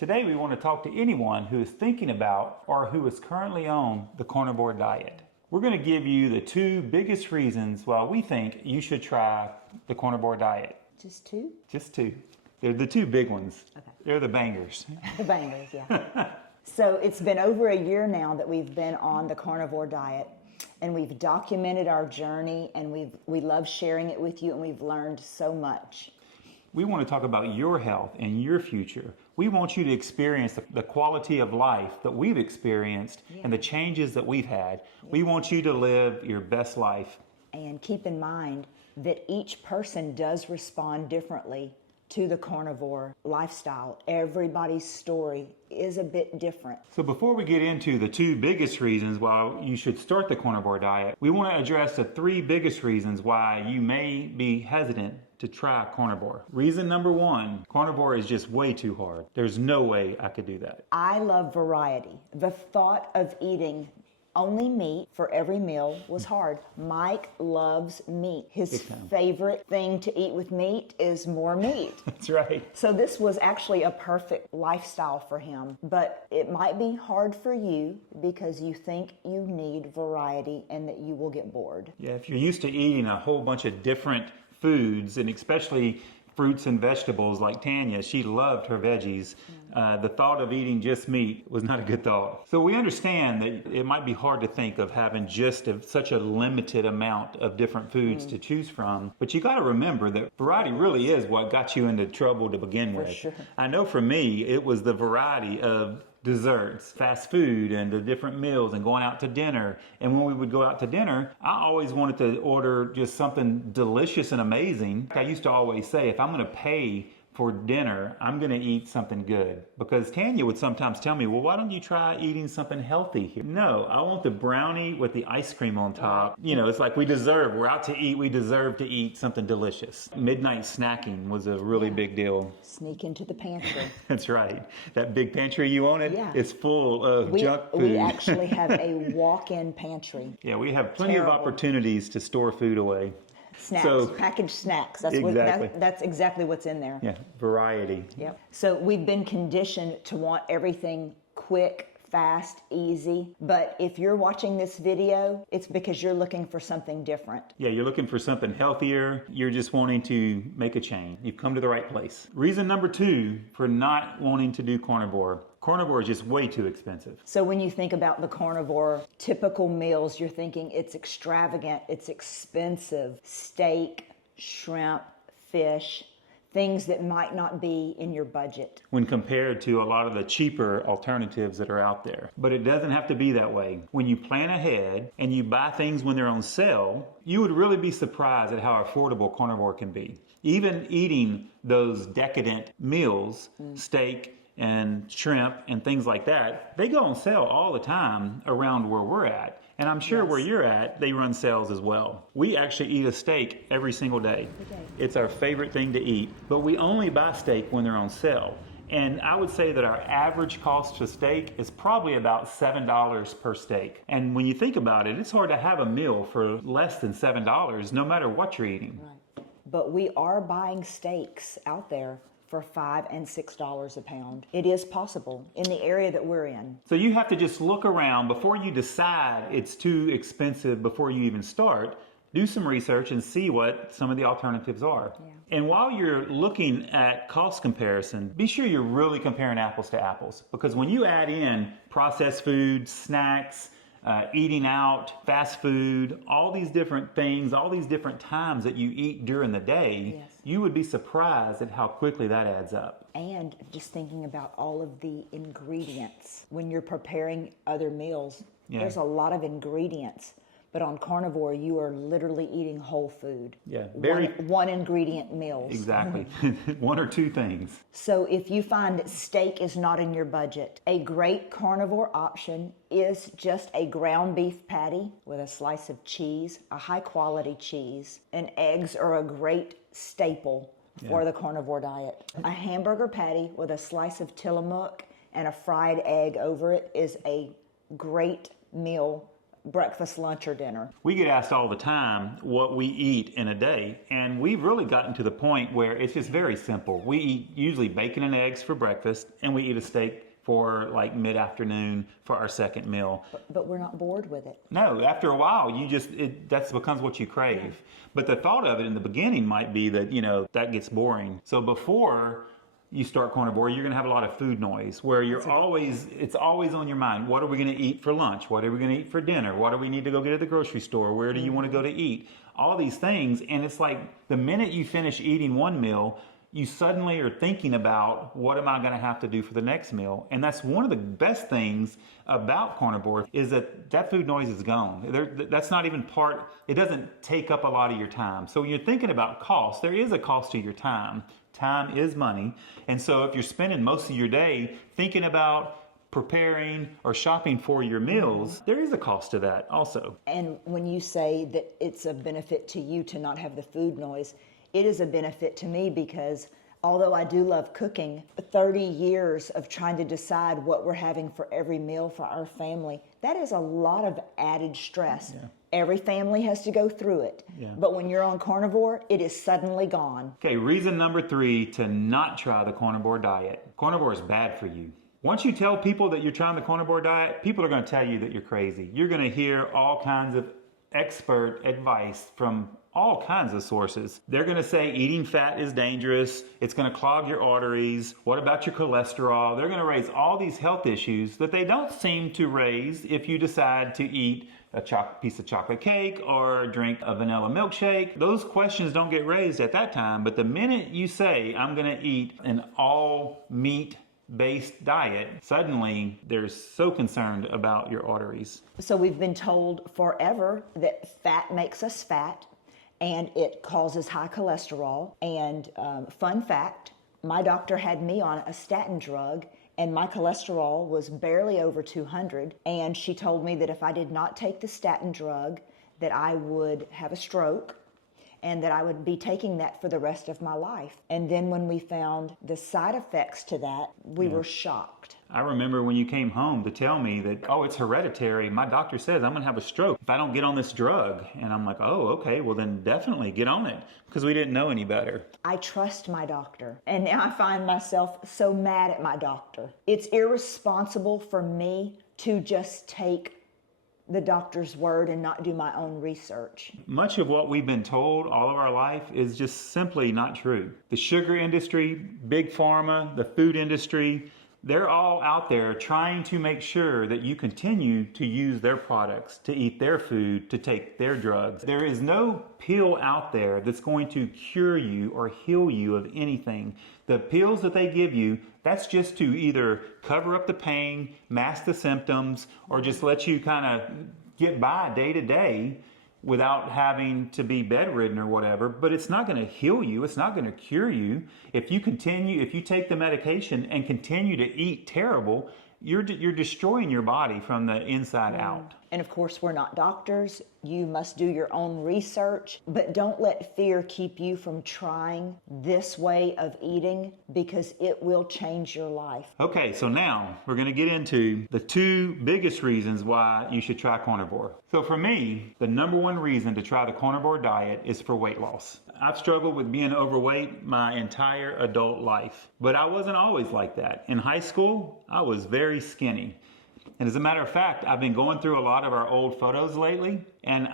Today we want to talk to anyone who is thinking about or who is currently on the carnivore diet. We're going to give you the two biggest reasons why we think you should try the carnivore diet. Just two? Just two. They're the two big ones. Okay. They're the bangers. The bangers, yeah. So it's been over a year now that we've been on the carnivore diet, and we've documented our journey, and we love sharing it with you, and we've learned so much. We want to talk about your health and your future. We want you to experience the quality of life that we've experienced and the changes that we've had. We want you to live your best life. And keep in mind that each person does respond differently to the carnivore lifestyle. Everybody's story is a bit different. So before we get into the two biggest reasons why you should start the carnivore diet, we want to address the three biggest reasons why you may be hesitant to try carnivore. Reason number one, carnivore is just way too hard. There's no way I could do that. I love variety. The thought of eating only meat for every meal was hard. Mike loves meat. His favorite thing to eat with meat is more meat. That's right. So this was actually a perfect lifestyle for him. But it might be hard for you because you think you need variety and that you will get bored. Yeah, if you're used to eating a whole bunch of different foods, and especially fruits and vegetables like Tanya, she loved her veggies. The thought of eating just meat was not a good thought. So we understand that it might be hard to think of having just such a limited amount of different foods to choose from. But you got to remember that variety really is what got you into trouble to begin with. Sure. I know for me, it was the variety of desserts, fast food, and the different meals, and going out to dinner. And when we would go out to dinner, I always wanted to order just something delicious and amazing. I used to always say, if I'm going to pay for dinner, I'm going to eat something good. Because Tanya would sometimes tell me, well, why don't you try eating something healthy here? No, I want the brownie with the ice cream on top. You know, it's like we're out to eat, we deserve to eat something delicious. Midnight snacking was a really big deal. Sneak into the pantry. That's right. That big pantry you own it's full of junk food. We actually have a walk-in pantry. Yeah, we have plenty of opportunities to store food away. Snacks, packaged snacks. That's exactly what's in there. Yeah, variety. Yep. So we've been conditioned to want everything quick, fast, easy. But if you're watching this video, it's because you're looking for something different. Yeah, you're looking for something healthier. You're just wanting to make a change. You've come to the right place. Reason number two for not wanting to do carnivore. Carnivore is just way too expensive. So when you think about the carnivore typical meals, you're thinking it's extravagant, it's expensive. Steak, shrimp, fish, things that might not be in your budget. When compared to a lot of the cheaper alternatives that are out there. But it doesn't have to be that way. When you plan ahead and you buy things when they're on sale, you would really be surprised at how affordable carnivore can be. Even eating those decadent meals, steak and shrimp and things like that, they go on sale all the time around where we're at. And I'm sure where you're at, they run sales as well. We actually eat a steak every single day. It's our favorite thing to eat, but we only buy steak when they're on sale. And I would say that our average cost for steak is probably about $7 per steak. And when you think about it, it's hard to have a meal for less than $7, no matter what you're eating. Right. But we are buying steaks out there for $5 and $6 a pound. It is possible in the area that we're in. So you have to just look around before you decide it's too expensive before you even start. Do some research and see what some of the alternatives are. Yeah. And while you're looking at cost comparison, be sure you're really comparing apples to apples. Because when you add in processed food, snacks, eating out, fast food, all these different things, all these different times that you eat during the day, you would be surprised at how quickly that adds up. And just thinking about all of the ingredients. When you're preparing other meals, there's a lot of ingredients. But on carnivore, you are literally eating whole food. Yeah, one ingredient meals. Exactly. One or two things. So if you find that steak is not in your budget, a great carnivore option is just a ground beef patty with a slice of cheese, a high quality cheese, and eggs are a great staple for the carnivore diet. A hamburger patty with a slice of Tillamook and a fried egg over it is a great meal breakfast, lunch, or dinner. We get asked all the time what we eat in a day, and we've really gotten to the point where it's just very simple. We eat usually bacon and eggs for breakfast, and we eat a steak for like mid-afternoon for our second meal. But we're not bored with it. No, after a while, that becomes what you crave. Yeah. But the thought of it in the beginning might be that, that gets boring. So before you start carnivore, you're going to have a lot of food noise where it's always on your mind. What are we going to eat for lunch? What are we going to eat for dinner? What do we need to go get at the grocery store? Where do you want to go to eat? All these things. And it's like the minute you finish eating one meal, you suddenly are thinking about what am I going to have to do for the next meal. And that's one of the best things about carnivore is that food noise is gone. That's not even it doesn't take up a lot of your time. So when you're thinking about cost, there is a cost to your time. Time is money. And so if you're spending most of your day thinking about preparing or shopping for your meals, there is a cost to that also. And when you say that it's a benefit to you to not have the food noise, it is a benefit to me because although I do love cooking, 30 years of trying to decide what we're having for every meal for our family, that is a lot of added stress. Yeah. Every family has to go through it. Yeah. But when you're on carnivore, it is suddenly gone. Okay, reason number 3 to not try the carnivore diet. Carnivore is bad for you. Once you tell people that you're trying the carnivore diet, people are going to tell you that you're crazy. You're going to hear all kinds of expert advice from all kinds of sources. They're going to say eating fat is dangerous. It's going to clog your arteries. What about your cholesterol? They're going to raise all these health issues that they don't seem to raise if you decide to eat a piece of chocolate cake or drink a vanilla milkshake. Those questions don't get raised at that time. But the minute you say, I'm going to eat an all meat based diet, suddenly they're so concerned about your arteries. So we've been told forever that fat makes us fat and it causes high cholesterol. And fun fact, my doctor had me on a statin drug and my cholesterol was barely over 200. And she told me that if I did not take the statin drug, that I would have a stroke and that I would be taking that for the rest of my life. And then when we found the side effects to that, we were shocked. I remember when you came home to tell me that, oh, it's hereditary. My doctor says I'm going to have a stroke if I don't get on this drug. And I'm like, oh, okay, well then definitely get on it, because we didn't know any better. I trust my doctor. And now I find myself so mad at my doctor. It's irresponsible for me to just take the doctor's word and not do my own research. Much of what we've been told all of our life is just simply not true. The sugar industry, big pharma, the food industry, they're all out there trying to make sure that you continue to use their products, to eat their food, to take their drugs. There is no pill out there that's going to cure you or heal you of anything. The pills that they give you, that's just to either cover up the pain, mask the symptoms, or just let you kind of get by day to day without having to be bedridden or whatever. But it's not going to heal you. It's not going to cure you. If you take the medication and continue to eat terrible, you're destroying your body from the inside out. And of course, we're not doctors. You must do your own research, but don't let fear keep you from trying this way of eating, because it will change your life. Okay, so now we're going to get into the 2 biggest reasons why you should try carnivore. So for me, the number 1 reason to try the carnivore diet is for weight loss. I've struggled with being overweight my entire adult life, but I wasn't always like that. In high school, I was very skinny. And as a matter of fact, I've been going through a lot of our old photos lately, and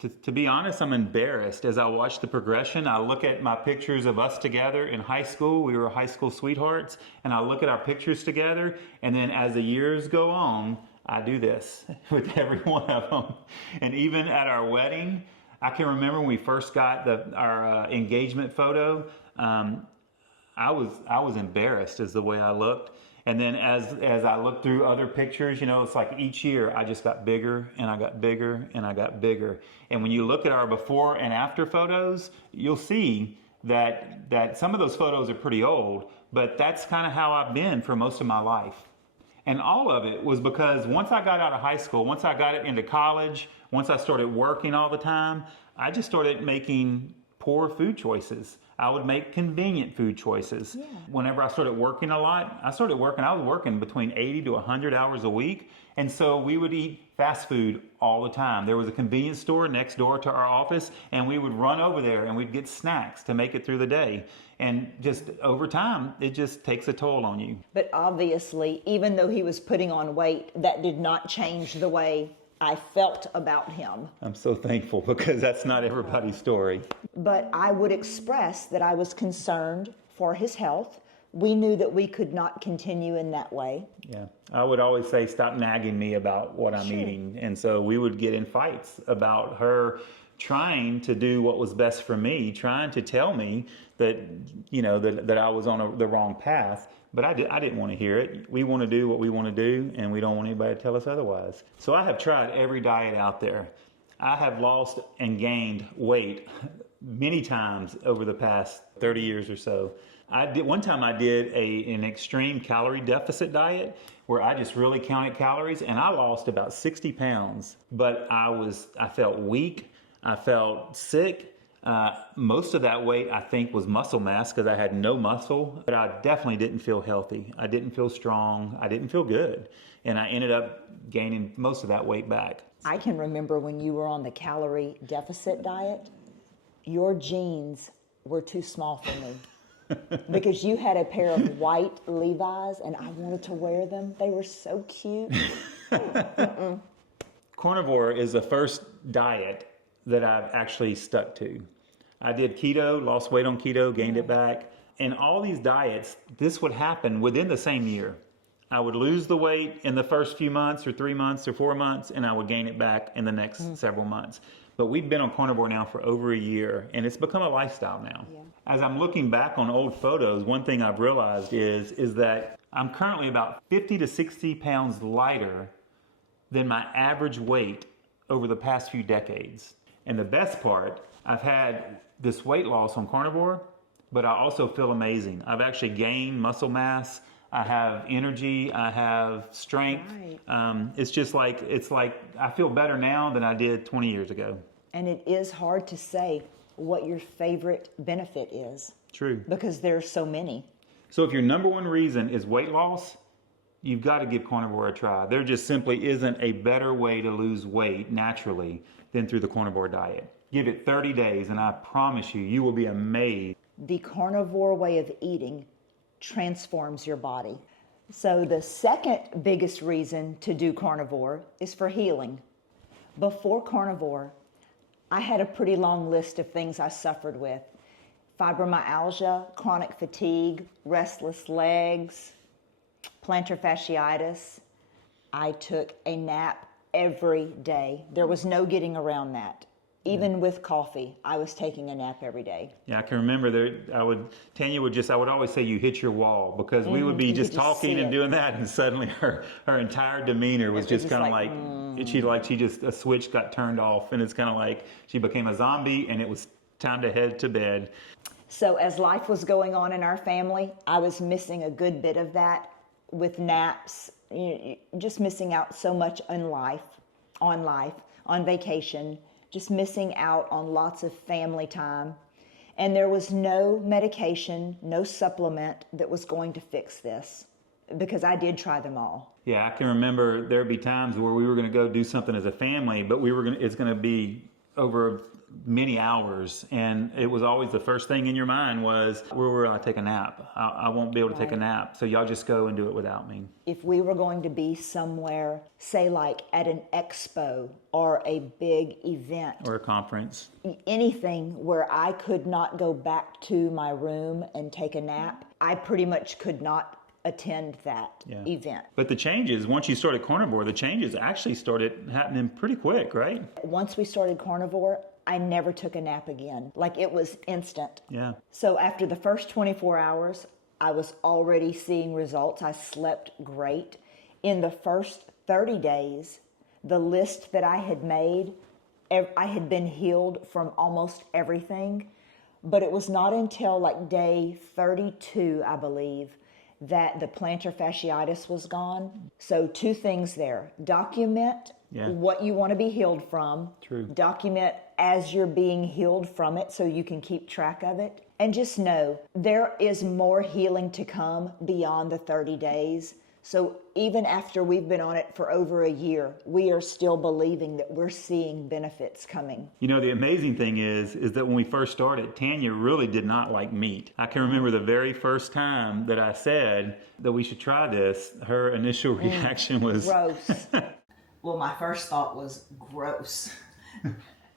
to be honest, I'm embarrassed as I watch the progression. I look at my pictures of us together in high school. We were high school sweethearts, and I look at our pictures together, and then as the years go on, I do this with every one of them. And even at our wedding, I can remember when we first got our engagement photo, I was embarrassed as the way I looked. And then as I looked through other pictures, it's like each year I just got bigger and I got bigger and I got bigger. And when you look at our before and after photos, you'll see that some of those photos are pretty old, but that's kind of how I've been for most of my life. And all of it was because once I got out of high school, once I got into college, once I started working all the time, I just started making poor food choices. I would make convenient food choices. Yeah. Whenever I started working a lot, I was working between 80 to 100 hours a week. And so we would eat fast food all the time. There was a convenience store next door to our office, and we would run over there and we'd get snacks to make it through the day. And just over time, it just takes a toll on you. But obviously, even though he was putting on weight, that did not change the way I felt about him. I'm so thankful because that's not everybody's story. But I would express that I was concerned for his health. We knew that we could not continue in that way. Yeah. I would always say, stop nagging me about what I'm eating. And so we would get in fights about her trying to do what was best for me, trying to tell me that, that I was on the wrong path. But I didn't want to hear it. We want to do what we want to do, and we don't want anybody to tell us otherwise. So I have tried every diet out there. I have lost and gained weight many times over the past 30 years or so. One time I did an extreme calorie deficit diet where I just really counted calories, and I lost about 60 pounds. But I felt weak. I felt sick. Most of that weight, I think, was muscle mass because I had no muscle, but I definitely didn't feel healthy. I didn't feel strong. I didn't feel good. And I ended up gaining most of that weight back. I can remember when you were on the calorie deficit diet, your jeans were too small for me because you had a pair of white Levi's and I wanted to wear them. They were so cute. Carnivore is the first diet that I've actually stuck to. I did keto, lost weight on keto, gained it back. And all these diets, this would happen within the same year. I would lose the weight in the first few months or 3 months or 4 months, and I would gain it back in the next several months. But we've been on Carnivore now for over a year, and it's become a lifestyle now. Yeah. As I'm looking back on old photos, one thing I've realized is that I'm currently about 50 to 60 pounds lighter than my average weight over the past few decades. And the best part, I've had this weight loss on Carnivore, but I also feel amazing. I've actually gained muscle mass. I have energy. I have strength. Right. It's like I feel better now than I did 20 years ago. And it is hard to say what your favorite benefit is. True. Because there are so many. So if your number one reason is weight loss, you've got to give Carnivore a try. There just simply isn't a better way to lose weight naturally than through the Carnivore diet. Give it 30 days and I promise you, you will be amazed. The Carnivore way of eating transforms your body. So the second biggest reason to do Carnivore is for healing. Before Carnivore, I had a pretty long list of things I suffered with. Fibromyalgia, chronic fatigue, restless legs, plantar fasciitis. I took a nap every day. There was no getting around that. Even with coffee, I was taking a nap every day. Yeah, I can remember Tanya I would always say you hit your wall because we would be just talking and doing that, and suddenly her entire demeanor was just kind of like a switch got turned off, and it's kind of like she became a zombie and it was time to head to bed. So as life was going on in our family, I was missing a good bit of that with naps, just missing out so much on life, on vacation, just missing out on lots of family time. And there was no medication, no supplement that was going to fix this because I did try them all. Yeah, I can remember there'd be times where we were going to go do something as a family, but it's going to be over many hours, and it was always the first thing in your mind was, where will I take a nap? I won't be able to take a nap, so y'all just go and do it without me. If we were going to be somewhere, say like at an expo or a big event. Or a conference. Anything where I could not go back to my room and take a nap, I pretty much could not attend that event. But the changes, once you started Carnivore, the changes actually started happening pretty quick, right? Once we started Carnivore, I never took a nap again. Like it was instant. Yeah. So after the first 24 hours, I was already seeing results. I slept great. In the first 30 days, the list that I had made, I had been healed from almost everything. But it was not until like day 32, I believe, that the plantar fasciitis was gone. So 2 things there. Document what you want to be healed from. True. Document as you're being healed from it so you can keep track of it. And just know there is more healing to come beyond the 30 days. So even after we've been on it for over a year, we are still believing that we're seeing benefits coming. You know, the amazing thing is that when we first started, Tanya really did not like meat. I can remember the very first time that I said that we should try this, her initial reaction was... Gross. Well, my first thought was gross.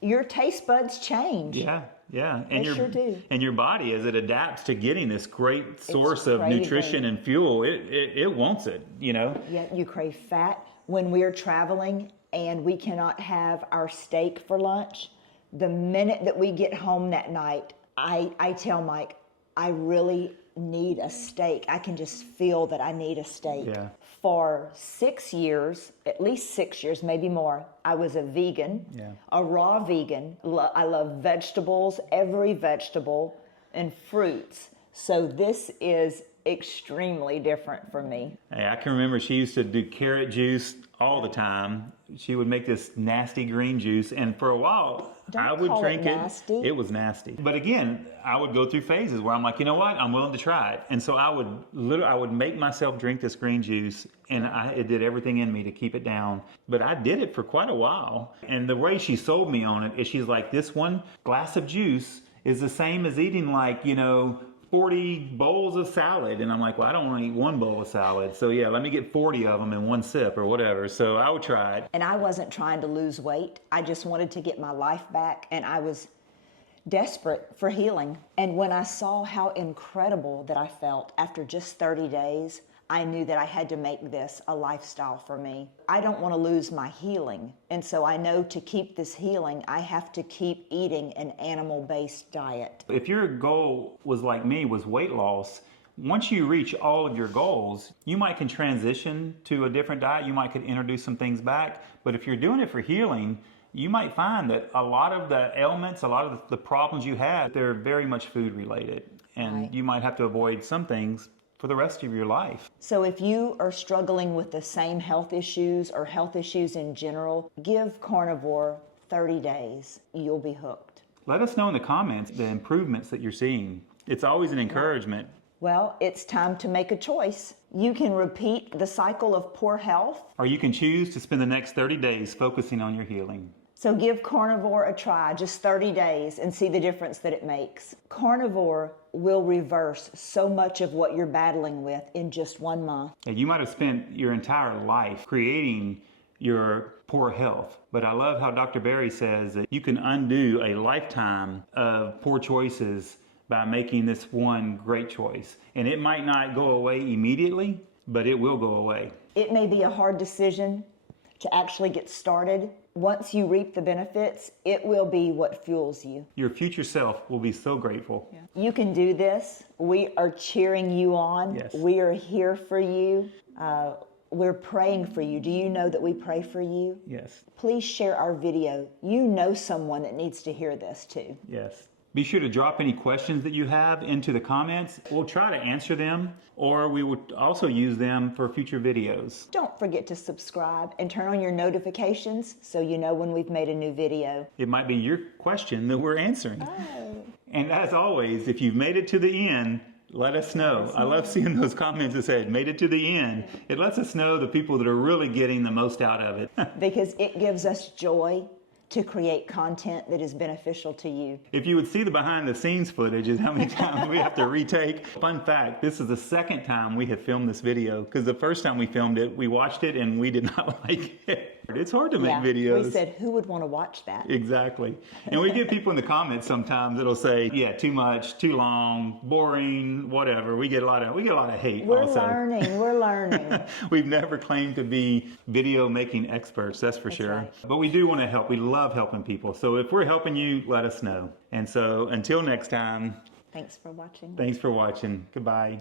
Your taste buds change. Yeah. They sure do. And your body, as it adapts to getting this great source of craving. nutrition and fuel, it wants it, you know? Yeah, you crave fat. When we're traveling and we cannot have our steak for lunch, the minute that we get home that night, I tell Mike, I really need a steak. I can just feel that I need a steak. Yeah. For 6 years, at least 6 years, maybe more, I was a vegan, a raw vegan. I love vegetables, every vegetable, and fruits. So this is extremely different for me. Hey, I can remember she used to do carrot juice all the time. She would make this nasty green juice, and for a while, I would drink it. Nasty. It was nasty. But again, I would go through phases where I'm like, you know what? I'm willing to try it. And so I would make myself drink this green juice, and it did everything in me to keep it down. But I did it for quite a while. And the way she sold me on it is she's like, this one glass of juice is the same as eating 40 bowls of salad. And I'm like, well, I don't want to eat one bowl of salad. So yeah, let me get 40 of them in one sip or whatever. So I would try it. And I wasn't trying to lose weight. I just wanted to get my life back, and I was desperate for healing. And when I saw how incredible that I felt after just 30 days, I knew that I had to make this a lifestyle for me. I don't want to lose my healing. And so I know to keep this healing, I have to keep eating an animal-based diet. If your goal was like me, was weight loss, once you reach all of your goals, you might can transition to a different diet. You might could introduce some things back. But if you're doing it for healing, you might find that a lot of the ailments, a lot of the problems you have, they're very much food related. And you might have to avoid some things for the rest of your life. So if you are struggling with the same health issues or health issues in general, give Carnivore 30 days. You'll be hooked. Let us know in the comments the improvements that you're seeing. It's always an encouragement. Well, it's time to make a choice. You can repeat the cycle of poor health, or you can choose to spend the next 30 days focusing on your healing. So give Carnivore a try, just 30 days, and see the difference that it makes. Carnivore will reverse so much of what you're battling with in just 1 month. And you might have spent your entire life creating your poor health, but I love how Dr. Berry says that you can undo a lifetime of poor choices by making this one great choice. And it might not go away immediately, but it will go away. It may be a hard decision to actually get started. Once you reap the benefits, it will be what fuels you. Your future self will be so grateful. You can do this. We are cheering you on. Yes. We are here for you. We're praying for you. Do you know that we pray for you? Yes. Please share our video. You know someone that needs to hear this too. Yes. Be sure to drop any questions that you have into the comments. We'll try to answer them, or we would also use them for future videos. Don't forget to subscribe and turn on your notifications so you know when we've made a new video. It might be your question that we're answering. Oh. And as always, if you've made it to the end, let us know. I love seeing those comments that say, made it to the end. It lets us know the people that are really getting the most out of it. Because it gives us joy to create content that is beneficial to you. If you would see the behind the scenes footage is how many times we have to retake. Fun fact, this is the second time we have filmed this video, because the first time we filmed it, we watched it and we did not like it. It's hard to make videos. We said, who would want to watch that? Exactly. And we get people in the comments sometimes that'll say, yeah, too much, too long, boring, whatever. We get a lot of hate. We're also. We're learning. We've never claimed to be video making experts, that's for sure. Right. But we do want to help. We love helping people. So if we're helping you, let us know. And so until next time. Thanks for watching. Thanks for watching. Goodbye.